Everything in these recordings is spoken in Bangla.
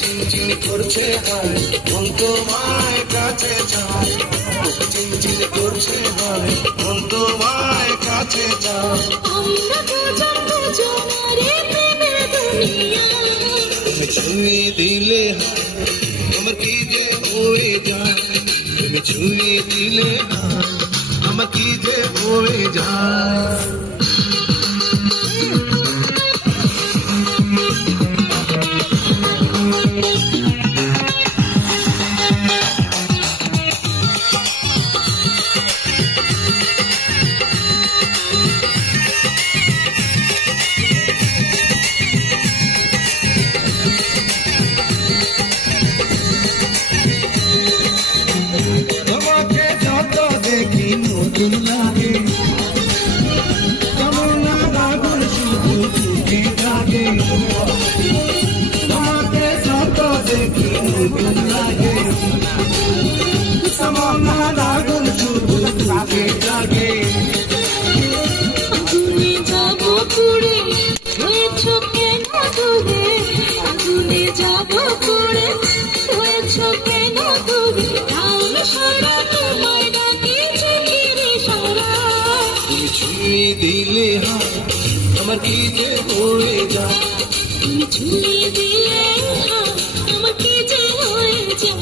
চিনচিন করছে হায় মন তোমায় কাছে চায়, চিনচিন করছে হায় মন তোমায় কাছে চায়। তুমি ছুঁয়ে দিলে হায় আমার কি যে হয়ে যায়, তুমি ছুঁয়ে দিলে হায় আমার কি যে হয়ে যায়। তোমাকে যত দেখি নতুন লাগে, কেমন আগুন শুধু চোখে জাগে। তোমাকে যত দেখি নতুন লাগে, কেমন আগুন শুধু চোখে জাগে। আগুনে যাব পুড়ে হয়েছ কেন দূরে, আগুনে যাব পুড়ে হয়েছ কেন দূরে। আমি সারা তোমায় ডাকি চিঠিরে সারা। তুমি ছুঁয়ে দিলে হায় আমার কি যে হয়ে যায়, তুমি ছুঁয়ে দিলে আমার কি যে হয়ে যায়।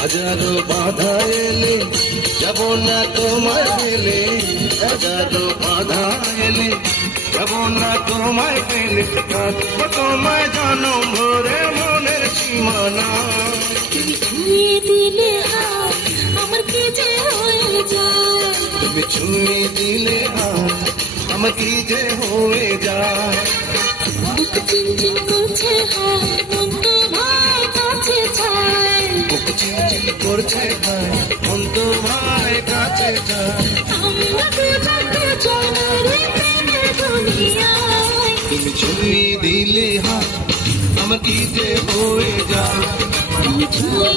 হাজারো বাধা এলে যাব না তোমায় ফেলে, হাজারো বাধা এলে যাব না তোমায় ফেলে। কাঁদব তোমায় জনম ভরে মনের সীমানা। তুমি ছুঁয়ে দিলে আমার কি যে হয়ে যায়, তুমি ছুঁয়ে দিলে হায় আমার কি যে হয়ে যায়। বুক চিনচিন করছে মন তোমায় কাছে চায়। বুক চিনচিন করছে হায় মন তোমায় কাছে যায়। আমরা দুজন দুজনের প্রেমের দুনিয়ায়। তুমি ছুঁয়ে দিলে হায় আমার কি যে হয়ে যায়। তুমি ছুঁয়ে